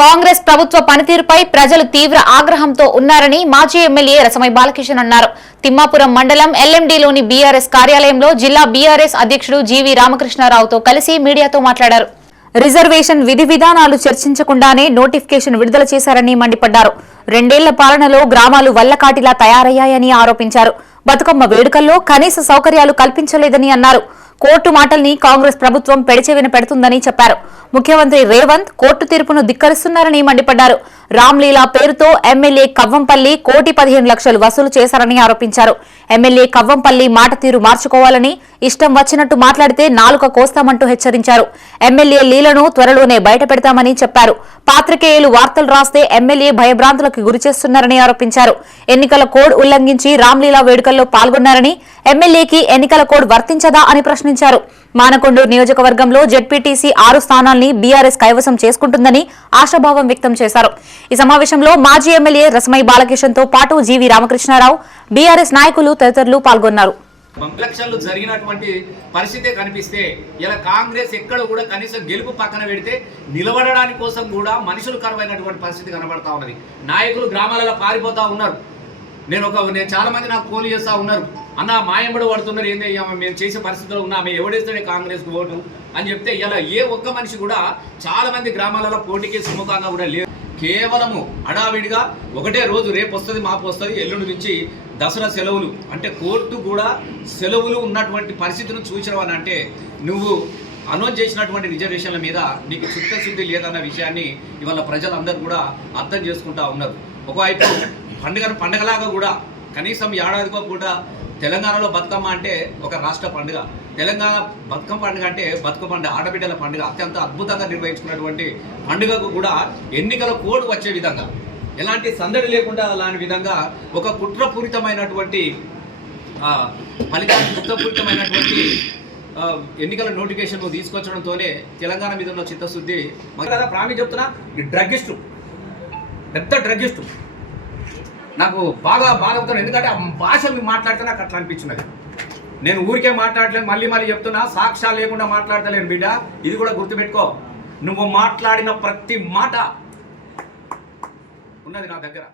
కాంగ్రెస్ ప్రభుత్వ పనితీరుపై ప్రజలు తీవ్ర ఆగ్రహంతో ఉన్నారని మాజీ ఎమ్మెల్యే రసమై బాలకిషన్ అన్నారు. తిమ్మాపురం మండలం ఎల్ఎండిలోని బీఆర్ఎస్ కార్యాలయంలో జిల్లా బీఆర్ఎస్ అధ్యక్షుడు జీవీ రామకృష్ణారావుతో కలిసి మీడియాతో మాట్లాడారు. రిజర్వేషన్ విధి విధానాలు చర్చించకుండానే నోటిఫికేషన్ విడుదల చేశారని మండిపడ్డారు. రెండేళ్ళ పాలనలో గ్రామాలు వల్లకాటిలా తయారయ్యాయని ఆరోపించారు. బతుకమ్మ వేడుకల్లో కనీస సౌకర్యాలు కల్పించలేదని అన్నారు. కోర్టు మాటల్ని కాంగ్రెస్ ప్రభుత్వం పెడచెవిన పెడుతుందని చెప్పారు. ముఖ్యమంత్రి రేవంత్ కోర్టు తీర్పును ధిక్కరిస్తున్నారని మండిపడ్డారు. రామ్లీలా పేరుతో ఎమ్మెల్యే కవ్వంపల్లి కోటి పదిహేను లక్షలు వసూలు చేశారని ఆరోపించారు. ఎమ్మెల్యే కవ్వంపల్లి మాట తీరు మార్చుకోవాలని ఇష్టం వచ్చినట్టు మాట్లాడితే నాలుక కోస్తామంటూ హెచ్చరించారు. ఎమ్మెల్యే లీలను త్వరలోనే బయటపెడతామని చెప్పారు. పాత్రికేయులు వార్తలు రాస్తే ఎమ్మెల్యే భయభ్రాంతులకు గురి చేస్తున్నారని ఆరోపించారు. ఎన్నికల కోడ్ ఉల్లంఘించి రామ్లీలా వేడుకల్లో పాల్గొన్నారని ఎమ్మెల్యేకి ఎన్నికల కోడ్ వర్తించదా అని ప్రశ్నించారు. మానకొండూరు నియోజకవర్గంలో జెడ్పీటీసీ ఆరు స్థానాల్ని బీఆర్ఎస్ కైవసం చేసుకుంటుందని ఆశాభావం వ్యక్తం చేశారు. ఈ సమావేశంలో మాజీ ఎమ్మెల్యే రసమై బాలకిషన్తో పాటు జీవి రామకృష్ణారావు బీఆర్ఎస్ నాయకులు తదితరులు పాల్గొన్నారు. ఎలక్షన్లు జరిగినటువంటి పరిస్థితే కనిపిస్తే ఇలా కాంగ్రెస్ ఎక్కడ కూడా కనీసం గెలుపు పక్కన పెడితే నిలబడడానికి కోసం కూడా మనుషులు కరువైనటువంటి పరిస్థితి కనబడతా ఉన్నది. నాయకులు గ్రామాలలో పారిపోతా ఉన్నారు. నేను ఒక నేను చాలా మంది నాకు ఫోన్ చేస్తా ఉన్నారు. అన్న మాయంబడి పడుతున్నారు ఏంది మేము చేసే పరిస్థితిలో ఉన్నా మేము ఎవడేస్తేనే కాంగ్రెస్ ఓటు? అని చెప్తే ఇలా ఏ ఒక్క మనిషి కూడా చాలా మంది గ్రామాలలో పోటీకి సుముఖంగా కూడా లేదు కేవలము అడావిడిగా ఒకటే రోజు రేపు వస్తుంది మాపు వస్తుంది ఎల్లుండి నుంచి దసరా సెలవులు. అంటే కోర్టు కూడా సెలవులు ఉన్నటువంటి పరిస్థితిని చూసినావు అని అంటే నువ్వు అనౌన్స్ చేసినటువంటి రిజర్వేషన్ల మీద నీకు చిత్తశుద్ధి లేదన్న విషయాన్ని ఇవాళ ప్రజలందరూ కూడా అర్థం చేసుకుంటా ఉన్నారు. ఒకవైపు పండుగను పండగలాగా కూడా కనీసం ఏడాదికో కూడా తెలంగాణలో బతుకమ్మ అంటే ఒక రాష్ట్ర పండుగ. తెలంగాణ బతుకమ్మ పండుగ అంటే బతుకమ్మ పండుగ ఆడబిడ్డల పండుగ. అత్యంత అద్భుతంగా నిర్వహించుకున్నటువంటి పండుగకు కూడా ఎన్నికల కోడ్ వచ్చే విధంగా ఎలాంటి సందడి లేకుండా అలాంటి విధంగా ఒక కుట్రపూరితమైనటువంటి ఫలితాలు కుట్రపూరితమైనటువంటి ఎన్నికల నోటిఫికేషన్ తీసుకొచ్చడంతోనే తెలంగాణ మీద ఉన్న చిత్తశుద్ధి. మరి కదా ప్రామి చెప్తున్నా డ్రగ్గిస్టు. పెద్ద డ్రగ్గిస్టు. నాకు బాగా బాధపడుతున్నాను ఎందుకంటే ఆ భాష మీరు మాట్లాడితే నాకు అట్లా అనిపించినది. నేను ఊరికే మాట్లాడలేదు మళ్ళీ మళ్ళీ చెప్తున్నా సాక్ష్యాలు లేకుండా మాట్లాడతలేను బిడ్డ. ఇది కూడా గుర్తుపెట్టుకో. నువ్వు మాట్లాడిన ప్రతి మాట ఉన్నది నా దగ్గర.